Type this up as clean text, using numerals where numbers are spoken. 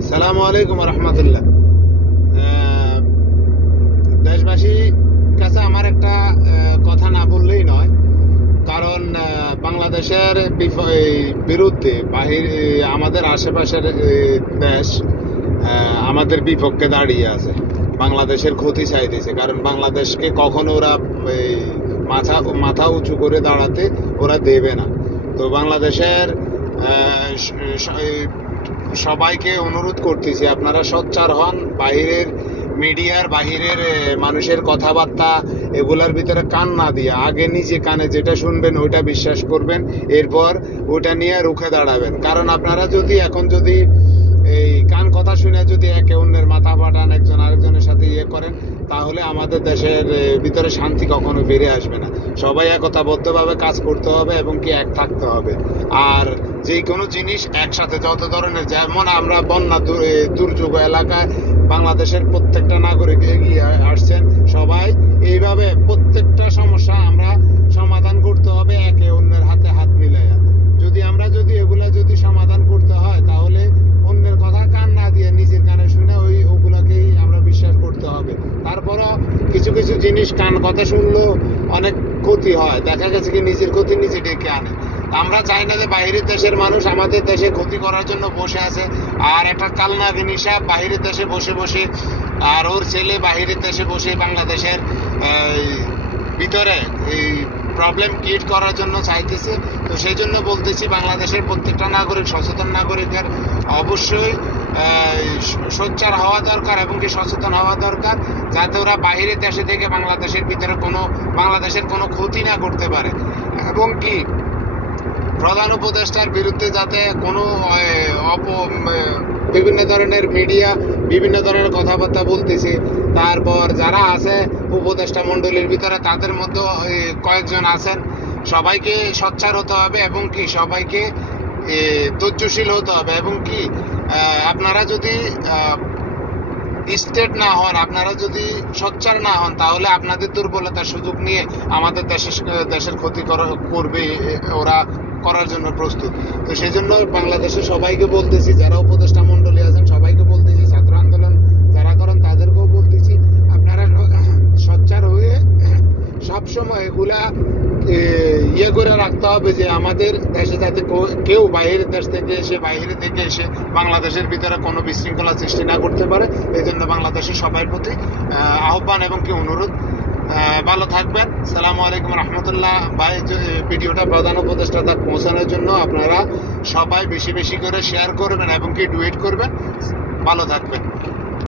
আসসালামু আলাইকুম রহমতুল্লাহ। দেশবাসীর কাছে আমার একটা কথা না বললেই নয়, কারণ বাংলাদেশের বিরুদ্ধে আমাদের আশেপাশের দেশ আমাদের বিপক্ষে দাঁড়িয়ে আছে, বাংলাদেশের ক্ষতি চাইতেছে। কারণ বাংলাদেশকে কখনো ওরা মাথা উঁচু করে দাঁড়াতে ওরা দেবে না। তো বাংলাদেশের সবাইকে অনুরোধ করতেছি, আপনারা সোচ্চার হন। বাহিরের মিডিয়ার, বাহিরের মানুষের কথাবার্তা এগুলার ভিতরে কান না দিয়ে আগে নিজে কানে যেটা শুনবেন ওইটা বিশ্বাস করবেন, এরপর ওটা নিয়ে রুখে দাঁড়াবেন। কারণ আপনারা এখন যদি এই কান কথা শুনে যদি একে অন্যের মাথা পাঠান, একজন আরেকজনের সাথে করেন, তাহলে আমাদের দেশের ভিতরে শান্তি কখনো ফিরে আসবে না। সবাই একতাবদ্ধভাবে কাজ করতে হবে এবং এক থাকতে হবে। আর যে কোনো জিনিস একসাথে, যত ধরনের, যেমন আমরা বন্যা দুর্যোগ এলাকায় বাংলাদেশের প্রত্যেকটা নাগরিক এগিয়ে আসছেন, সবাই এইভাবে প্রত্যেকটা সমস্যা আমরা সমাধান করতে হবে একে অন্যের হাতে হাত মিলাইয়া। যদি এগুলা সমাধান করতে হয়, তাহলে অন্যের কথা কান না দিয়ে নিজের কানে শুনে ওগুলাকেই আমরা বিশ্বাস করতে হবে। তারপরও কিছু কিছু জিনিস কান কথা শুনলেও অনেক ক্ষতি হয়, দেখা গেছে কি নিজের ক্ষতি নিজে ডেকে আনে। আমরা চাই না যে বাইরের দেশের মানুষ আমাদের দেশে ক্ষতি করার জন্য বসে আছে। আর একটা কালনাগিনী সাহেব বাইরের দেশে বসে বসে, আর ওর ছেলে বাইরের দেশে বসে বাংলাদেশের ভিতরে এই প্রবলেম ক্রিয়েট করার জন্য চাইতেছে। তো সেই জন্য বলতেছি, বাংলাদেশের প্রত্যেকটা নাগরিক, সচেতন নাগরিকের অবশ্যই সোচ্চার হওয়া দরকার এবং সচেতন হওয়া দরকার, যাতে ওরা বাহিরের দেশে থেকে বাংলাদেশের কোনো ক্ষতি না করতে পারে। এবং প্রধান উপদেষ্টার বিরুদ্ধে যাতে কোনো বিভিন্ন ধরনের মিডিয়া বিভিন্ন ধরনের কথাবার্তা বলতেছে, তারপর যারা আছে উপদেষ্টা মণ্ডলীর ভিতরে, তাদের মধ্যে কয়েকজন আছেন, সবাইকে সোচ্চার হতে হবে এবং সবাইকে ধৈর্যশীল হতে হবে। এবং আপনারা যদি স্টেট না হন, আপনারা যদি সোচ্চার না হন, তাহলে আপনাদের দুর্বলতার সুযোগ নিয়ে আমাদের দেশের ক্ষতি করবে ওরা, করার জন্য প্রস্তুত। তো সেই জন্য বাংলাদেশের সবাইকে বলতেছি, যারা উপদেষ্টা মণ্ডলী আছেন সবাইকে বলতেছি, ছাত্র আন্দোলন যারা করেন তাদেরকেও বলতেছি, আপনারা সোচ্চার হয়ে সবসময় এগুলা করে রাখতে হবে যে আমাদের দেশে যাতে কেউ বাইরের দেশ থেকে এসে বাংলাদেশের ভিতরে কোনো বিশৃঙ্খলা সৃষ্টি না করতে পারে। এই জন্য বাংলাদেশের সবার প্রতি আহ্বান এবং অনুরোধ। ভালো থাকবেন। আসসালামু আলাইকুম রহমতুল্লাহ। ভাই, ভিডিওটা প্রধান উপদেষ্টা তক পৌঁছানোর জন্য আপনারা সবাই বেশি বেশি করে শেয়ার করবেন এবং ডুয়েট করবেন। ভালো থাকবেন।